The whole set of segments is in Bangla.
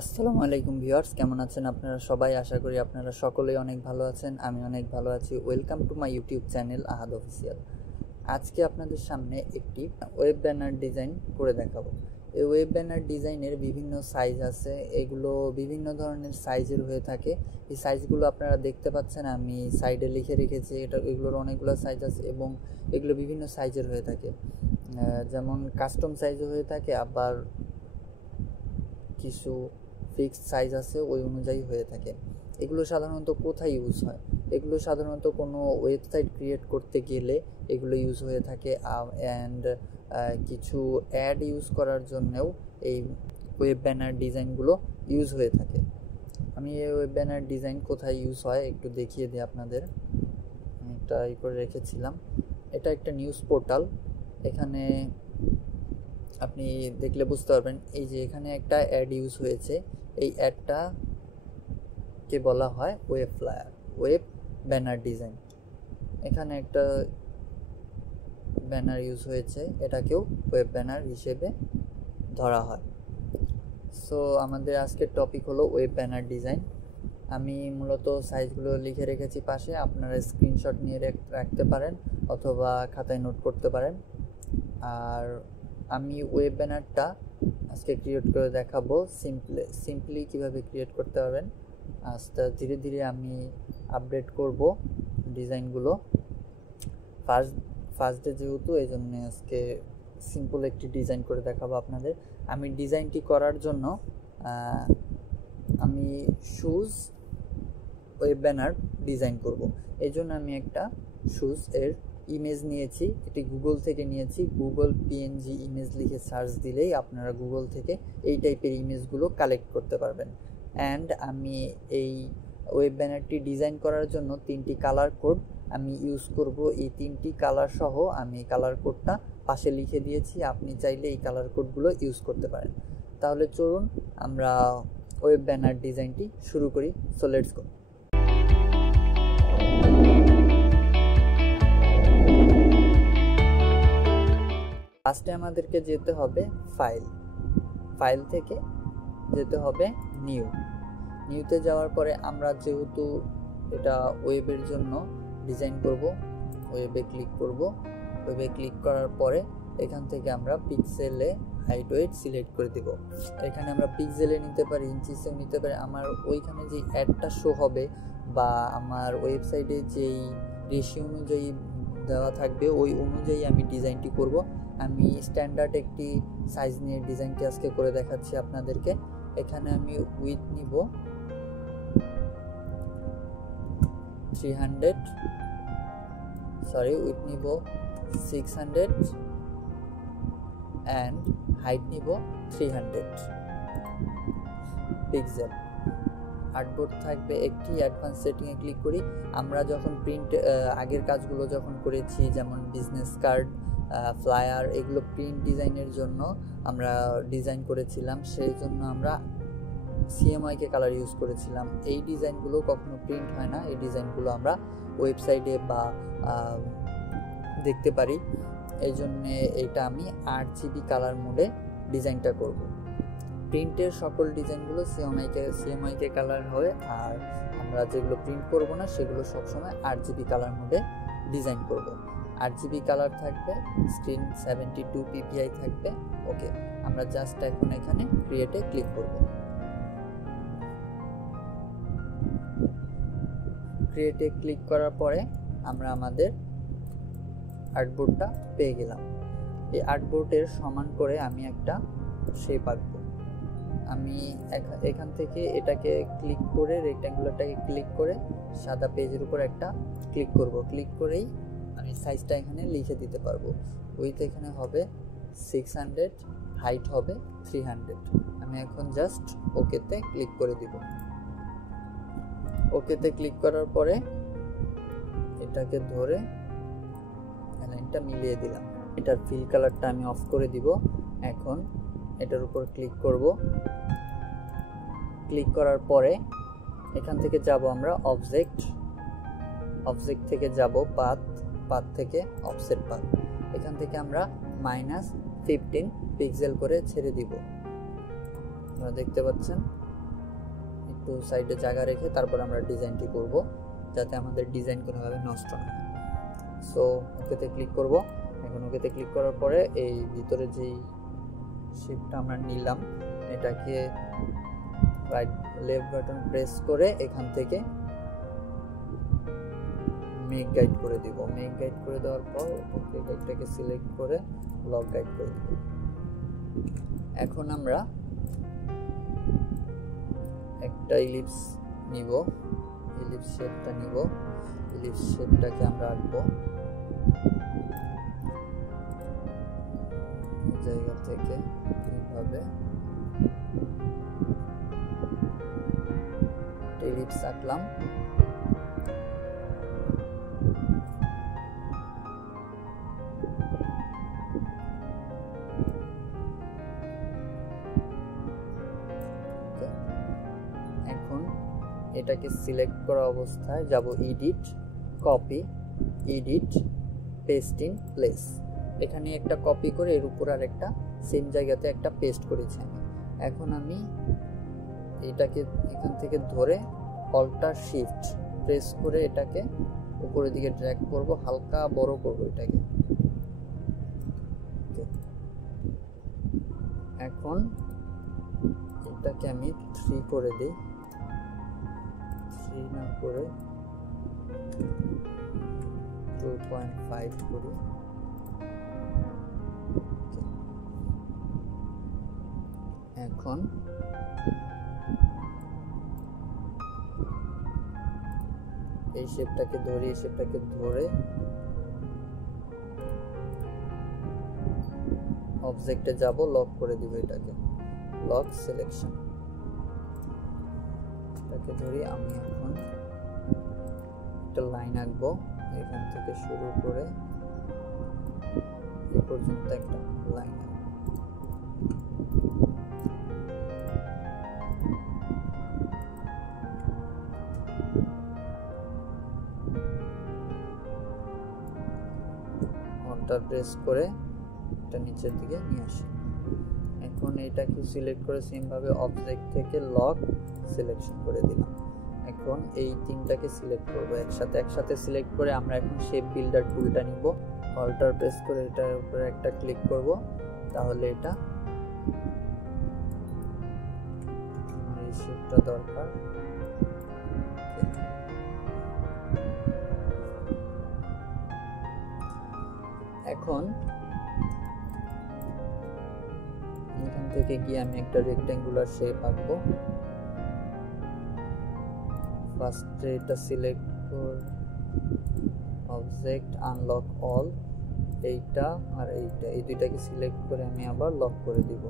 আসসালামু আলাইকুম ভিউয়ার্স, কেমন আছেন আপনারা সবাই? আশা করি আপনারা সকলেই অনেক ভালো আছেন। আমি অনেক ভালো আছি। Welcome to my YouTube channel Ahad official. আজকে আপনাদের সামনে একটি ওয়েব ব্যানার ডিজাইন করে দেখাবো। এই ওয়েব ব্যানার ডিজাইনের বিভিন্ন সাইজ আছে, এগুলো বিভিন্ন ধরনের সাইজের হয়ে থাকে। এই সাইজগুলো আপনারা দেখতে পাচ্ছেন, আমি সাইডে লিখে রেখেছি। এগুলোর অনেকগুলো সাইজ আছে এবং এগুলো বিভিন্ন সাইজের হয়ে থাকে, যেমন কাস্টম সাইজও হয়ে থাকে, আবার কিছু ফিক্সড সাইজ আছে ওই অনুযায়ী হয়ে থাকে। এগুলো সাধারণত কোথায় ইউজ হয়? এগুলো সাধারণত কোনো ওয়েবসাইট ক্রিয়েট করতে গেলে এগুলো ইউজ হয়ে থাকে, অ্যান্ড কিছু অ্যাড ইউজ করার জন্যেও এই ওয়েব ব্যানার ডিজাইনগুলো ইউজ হয়ে থাকে। আমি এই ওয়েব ব্যানার ডিজাইন কোথায় ইউজ হয় একটু দেখিয়ে দিই আপনাদের। আমি একটা করে রেখেছিলাম। এটা একটা নিউজ পোর্টাল। এখানে আপনি দেখলে বুঝতে পারবেন, এই যে এখানে একটা অ্যাড ইউজ হয়েছে। এই অ্যাডটাকে বলা হয় web flyer, web banner design. এখানে একটা ব্যানার ইউজ হয়েছে, এটাকেও ওয়েব ব্যানার হিসেবে ধরা হয়। সো আমাদের আজকের টপিক হলো ওয়েব ব্যানার ডিজাইন। আমি মূলত সাইজগুলো লিখে রেখেছি পাশে, আপনারা স্ক্রিনশট নিয়ে রাখতে পারেন অথবা খাতায় নোট করতে পারেন। আর আমি ওয়েব ব্যানারটা আজকে ক্রিয়েট করে দেখাবো, সিম্পলি কিভাবে ক্রিয়েট করতে পারবেন। আস্তে ধীরে ধীরে আমি আপডেট করব ডিজাইনগুলো। ফার্স্ট ডে যেহেতু, এই জন্য আজকে সিম্পল একটি ডিজাইন করে দেখাবো আপনাদের। আমি ডিজাইনটি করার জন্য আমি শুজ ওয়েব ব্যানার ডিজাইন করব। এই জন্য আমি একটা শুজ এর ইমেজ নিয়েছি, এটি গুগল থেকে নিয়েছি। গুগল পিএনজি ইমেজ লিখে সার্চ দিলেই আপনারা গুগল থেকে এই টাইপের ইমেজগুলো কালেক্ট করতে পারবেন। অ্যান্ড আমি এই ওয়েব ব্যানারটি ডিজাইন করার জন্য 3টি কালার কোড আমি ইউজ করব। এই 3টি কালার সহ আমি কালার কোডটা পাশে লিখে দিয়েছি, আপনি চাইলে এই কালার কোডগুলো ইউজ করতে পারেন। তাহলে চলুন আমরা ওয়েব ব্যানার ডিজাইনটি শুরু করি। So let's go. ফার্স্টে আমাদেরকে যেতে হবে ফাইল থেকে যেতে হবে নিউতে যাওয়ার পরে আমরা যেহেতু এটা ওয়েবের জন্য ডিজাইন করব, ওয়েবে ক্লিক করব। ওয়েবে ক্লিক করার পরে এখান থেকে আমরা পিক্সেলে হাইট ওয়েট সিলেক্ট করে দেব। এখানে আমরা পিক্সেলে নিতে পারি, ইঞ্চিসেও নিতে পারি। আমার ওইখানে যে অ্যাডটা শো হবে বা আমার ওয়েবসাইটে যেই রেশিও অনুযায়ী দেওয়া থাকবে ওই অনুযায়ী আমি ডিজাইনটি করব। আমি স্ট্যান্ডার্ড একটি সাইজ নিয়ে ডিজাইনটি আজকে করে দেখাচ্ছি আপনাদেরকে। এখানে আমি উইথ নিব 600 অ্যান্ড হাইট নিব 300 পিক্সেল। আর্টবোর্ড থাকবে একটি। অ্যাডভান্স সেটিংয়ে ক্লিক করি। আমরা যখন আগের কাজগুলো যখন করেছি, যেমন বিজনেস কার্ড, ফ্লায়ার, এগুলো প্রিন্ট ডিজাইনের জন্য আমরা ডিজাইন করেছিলাম, সেই জন্য আমরা সিএমওয়াইকে কালার ইউজ করেছিলাম। এই ডিজাইনগুলো কখনো প্রিন্ট হয় না, এই ডিজাইনগুলো আমরা ওয়েবসাইটে বা দেখতে পারি। এই জন্যে এইটা আমি 8GB কালার মোডে ডিজাইনটা করব। প্রিন্টের সকল ডিজাইনগুলো সিএমওয়াইকে কালার হয়, আর আমরা যেগুলো প্রিন্ট করব না সেগুলো সবসময় 8GB কালার মোডে ডিজাইন করব। 8GB কালার থাকবে, স্ক্রিন 72 ppi থাকবে। ওকে, আমরা জাস্ট এখন এখানে ক্রিয়েটে ক্লিক করব। ক্রিয়েটে ক্লিক করার পরে আমরা আমাদের আর্টবোর্ডটা পেয়ে গেলাম। এই আর্টবোর্ডের সমান করে আমি একটা শেপ আঁকবো। আমি এখান থেকে এটাকে ক্লিক করে, রেক্ট্যাঙ্গুলারটাকে ক্লিক করে সাদা পেজের উপর একটা ক্লিক করব। ক্লিক করেই আমি সাইজটা এখানে লিখে দিতে পারবো। উইথ এখানে হবে 600, হাইট হবে 300। আমি এখন জাস্ট ওকেতে ক্লিক করে দিব। ওকেতে ক্লিক করার পরে এটাকে ধরে লাইনটা মিলিয়ে দিলাম। এটার ফিল কালারটা আমি অফ করে দিব। এখন এটার উপর ক্লিক করব। ক্লিক করার পরে এখান থেকে যাব আমরা অবজেক্ট থেকে যাব পাথ থেকে অফসেট পাথ। এখান থেকে আমরা -15 পিক্সেল করে ছেড়ে দিব। আপনারা দেখতে পাচ্ছেন একটু সাইডে জায়গা রেখে তারপর আমরা ডিজাইনটি করব, যাতে আমাদের ডিজাইন কোনোভাবে নষ্ট না হয়। সো ওকেতে ক্লিক করব। এখন ওকেতে ক্লিক করার পরে এই ভিতরে যেই শেপটা আমরা নিলাম এটাকে লেফট বাটন প্রেস করে এখান থেকে মেক গাইড করে দিব। মেক গাইড করে দেওয়ার পর এটাকে সিলেক্ট করে লক গাইড করে দিব। এখন আমরা একটা ইলিপস নিব, ইলিপস শেপটা নিব, ইলিপস শেপটাকে আমরা আঁকবো এই জায়গা থেকে এইভাবে ইলিপস আঁকলাম। এখন এটাকে সিলেক্ট করা অবস্থায় যাব edit, copy, edit, paste in place. এখানে একটা কপি করে এর উপর আর একটা সেম জায়গাতে একটা পেস্ট করেছি আমি। এখন আমি এটাকে এখান থেকে ধরে অল্টার শিফট প্রেস করে এটাকে উপরের দিকে ড্র্যাগ করব, হালকা বড় করব এটাকে। এখন এটাকে আমি 3 করে দিই, 3 না করে 2.5 করি। এখন এই শেপটাকে ধরে অবজেক্টে যাব, লক করে দিব এটাকে, লক সিলেকশন। এটাকে ধরে আমি এখন একটা লাইন আঁকবো, এখান থেকে শুরু করে এই পর্যন্ত একটা লাইন আঁকবো। অল্টার প্রেস করে এটা নিচের দিকে নিয়ে আসি। এখন এটাকে সিলেক্ট করে সেম ভাবে অবজেক্ট থেকে লক সিলেকশন করে দিলাম। এখন এই তিনটাকে সিলেক্ট করব একসাথে সিলেক্ট করে আমরা এখন শেপ বিল্ডার টুলটা নিব, অল্টার প্রেস করে এটার উপরে একটা ক্লিক করব, তাহলে এটা এই শেপটা দরকার। এখন এখান থেকে গিয়ে আমি একটা রেক্ট্যাঙ্গুলার শেপ আঁকবো। ফার্স্টে এটা সিলেক্ট করে অবজেক্ট আনলক অল, এইটা আর এইটা, এই দুইটাকে সিলেক্ট করে আমি আবার লক করে দিব,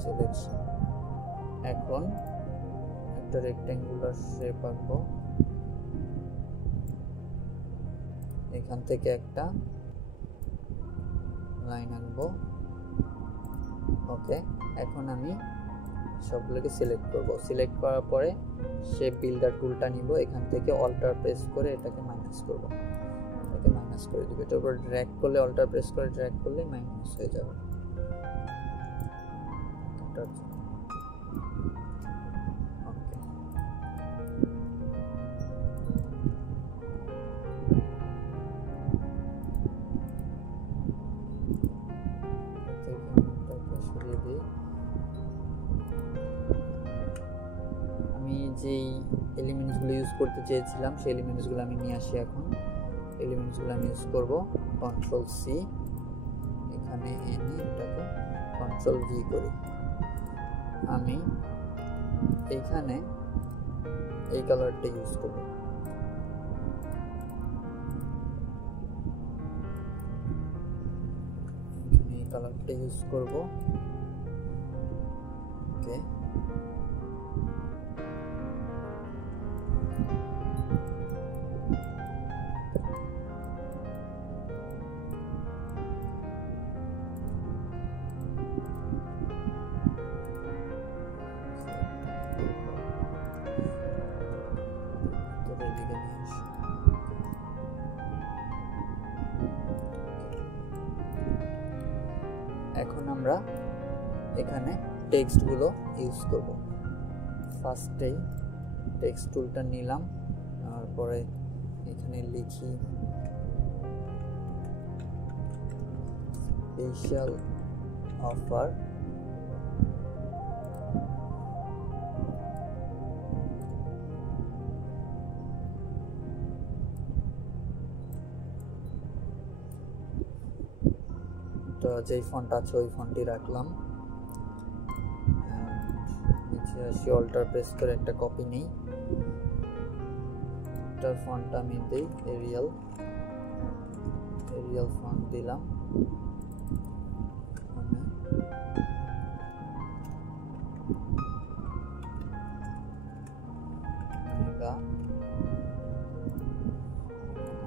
সিলেকশন। এখন একটা রেক্ট্যাঙ্গুলার শেপ আঁকবো, এখান থেকে একটা লাইন আনবো। ওকে, এখন আমি সবগুলোকে সিলেক্ট করব। সিলেক্ট করার পরে শেপ বিল্ডার টুলটা নিব, এখান থেকে অল্টার প্রেস করে এটাকে মাইনাস করব, এটাকে মাইনাস করে দিব। এটার উপর ড্র্যাগ করলে, অল্টার প্রেস করে ড্র্যাগ করলে মাইনাস হয়ে যাবে। আমি যেই এলিমেন্টসগুলো ইউজ করতে চেয়েছিলাম সেই এলিমেন্টসগুলো আমি নিয়ে আসি। এখন এলিমেন্টসগুলো আমি ইউজ করব, কন্ট্রোল সি, এখানে এনে এটাকে কন্ট্রোল ভি করি। আমি এইখানে এই কালারটা ইউজ করব, এই কালারটা ইউজ করব। ওকে, এখন আমরা এখানে টেক্সটগুলো ইউজ করব। ফার্স্টেই টেক্সট টুলটা নিলাম, তারপরে এখানে লিখি স্পেশাল অফার তো যেই ফন্ট আছে ওই ফন্টই রাখলাম। নিচে আসি, অল্টার প্রেস করে একটা কপি নেই, এটার ফন্ট আমি দিই এরিয়াল ফন্ট দিলাম।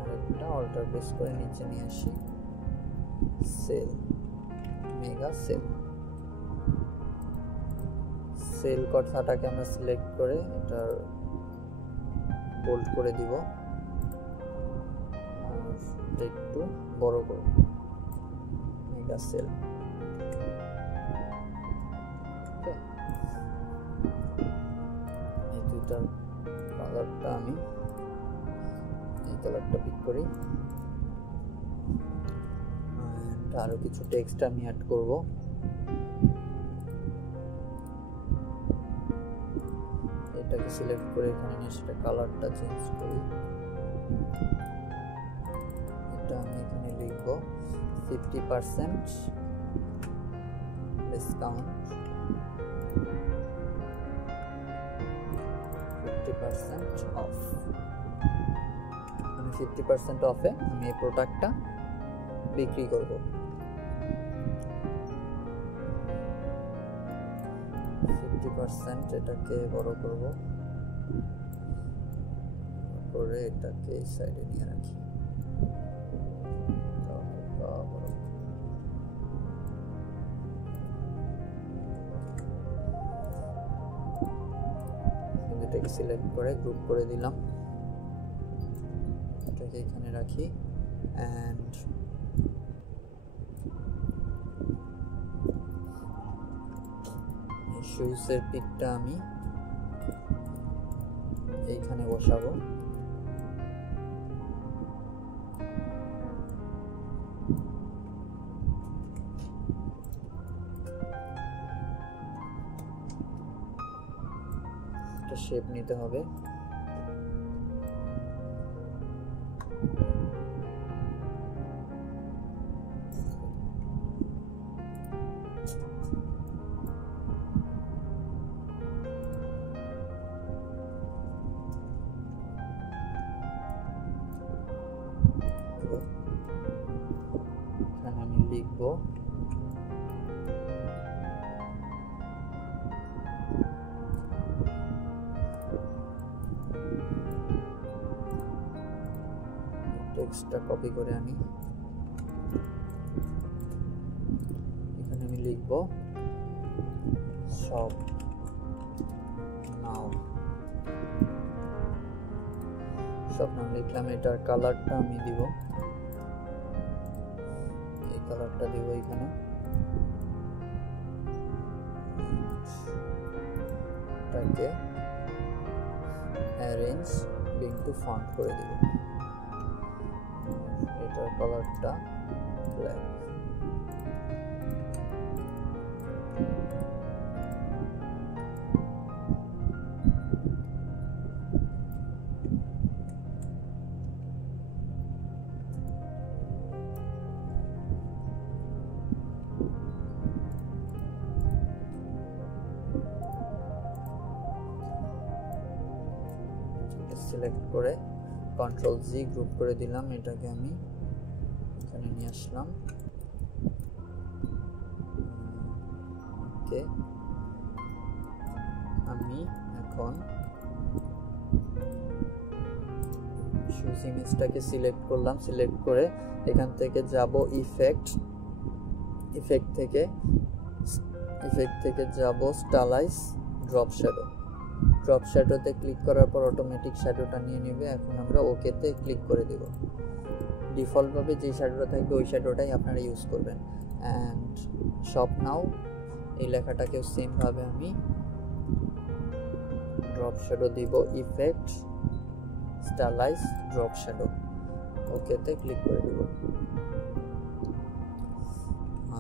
আরেকটা অল্টার প্রেস করে নিচে নিয়ে আসি, সেল, মেগা সেল কথাটাকে আমরা সিলেক্ট করে এটার বোল্ড করে দিব, একটু বড় করব, মেগা সেল। এই দুইটার কালারটা আমি এই কালারটা পিক করি। আরো কিছু টেক্সট আমি অ্যাড করব। এটাকে সিলেক্ট করে এখানে নিয়ে সেটা কালারটা চেঞ্জ করি। এটা আমি এখানে লিখব 50% ডিসকাউন্ট, 50% অফ। আমি 50% অফে আমি এই প্রোডাক্টটা বিক্রি করব। 50% এটাকে বড় করব, করে এটাকে এই সাইডে নিয়ে রাখি। এটাকে সিলেক্ট করে গ্রুপ করে দিলাম, এটাকে এখানে রাখি। অ্যান্ড শুজের পিকটা আমি এইখানে বসাবো। একটা শেপ নিতে হবে। এখানে আমি লিখব টেক্সটটা কপি করে আনি, এখানে আমি লিখব শপ নাও। শপ নাও লিখলাম, এটার কালারটা আমি দিব, এই কালারটা দিব এখানে। এটাকে অ্যারেঞ্জ লিঙ্ক টু ফন্ট করে দিব, এটার কালারটা ব্ল্যাক। সিলেক্ট করে কন্ট্রোল জি গ্রুপ করে দিলাম, এটাকে আমি এখানে নিয়ে আসলাম। ওকে, আমি এখন শুজ ইমেজটাকে সিলেক্ট করলাম, সিলেক্ট করে এখান থেকে যাব ইফেক্ট থেকে যাব স্টাইলাইজ ড্রপ শ্যাডোতে ক্লিক করার পর অটোমেটিক শ্যাডোটা নিয়ে নেবে। এখন আমরা ওকেতে ক্লিক করে দেব। ডিফল্টভাবে যে শ্যাডোটা থাকবে ওই শ্যাডোটাই আপনারা ইউজ করবেন। অ্যান্ড শপ নাও এই লেখাটাকেও সেম ভাবে আমি ড্রপ শ্যাডো দিব, ইফেক্ট স্টাইলাইজ ড্রপ শ্যাডো, ওকেতে ক্লিক করে দিব।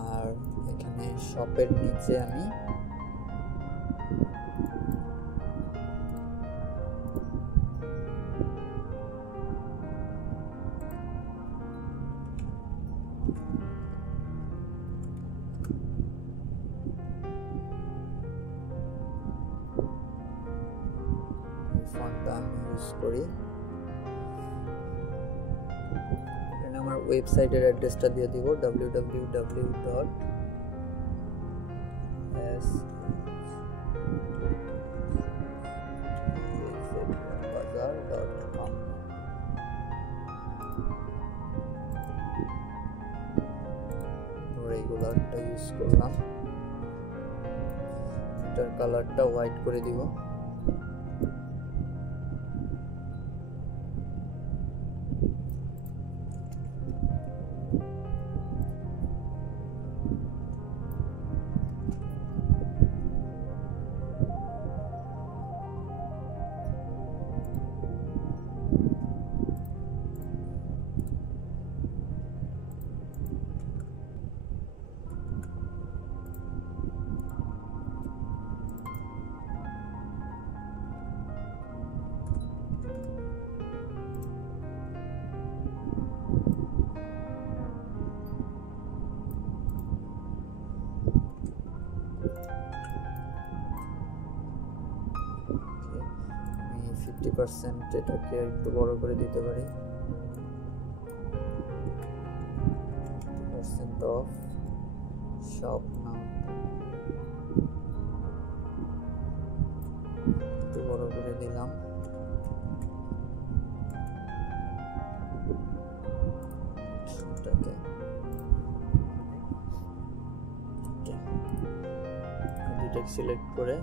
আর এখানে শপের নিচে আমি ফন্টটা আমি ইউজ করি। এখানে আমার ওয়েবসাইটের অ্যাড্রেসটা দিয়ে দিব www.bazar.com। রেগুলারটা ইউজ করলাম, এটার কালারটা হোয়াইট করে দিব। আমি 50% এটাকে একটু বড় করে দিতে পারি। অফ শপ নাম একটু বড় করে দিলাম। দুইটা সিলেক্ট করে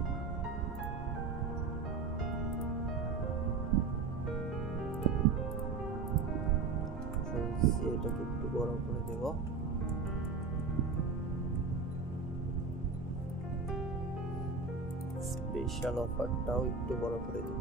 এটাকে একটু বড় করে দেব। স্পেশাল অফারটাও একটু বড় করে দেব।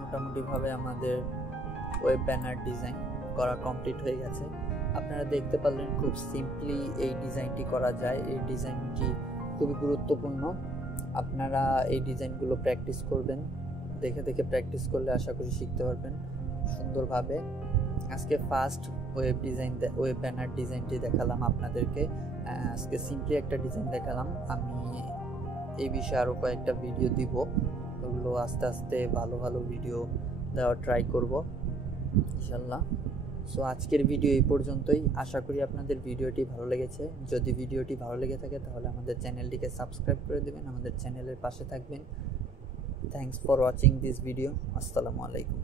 মোটামুটি ভাবে আমাদের ওয়েব ব্যানার ডিজাইন করা কমপ্লিট হয়ে গেছে। আপনারা দেখতে পারলেন খুব সিম্পলি এই ডিজাইনটি করা যায়। এই ডিজাইনটি খুবই গুরুত্বপূর্ণ। আপনারা এই ডিজাইনগুলো প্র্যাকটিস করবেন, দেখে দেখে প্র্যাকটিস করলে আশা করি শিখতে পারবেন সুন্দরভাবে। আজকে ফার্স্ট ওয়েব ব্যানার ডিজাইনটি দেখালাম আপনাদেরকে। আজকে সিম্পলি একটা ডিজাইন দেখালাম। আমি এই বিষয়ে আরও কয়েকটা ভিডিও দিব, ওগুলো আস্তে আস্তে ভালো ভালো ভিডিও দেওয়ার ট্রাই করব ইনশাল্লাহ। সো আজকের ভিডিও এই পর্যন্তই। আশা করি আপনাদের ভিডিওটি ভালো লেগেছে। যদি ভিডিওটি ভালো লেগে থাকে তাহলে আমাদের চ্যানেলটিকে সাবস্ক্রাইব করে দেবেন, আমাদের চ্যানেলের পাশে থাকবেন। Thanks for watching this video. আসসালামু আলাইকুম।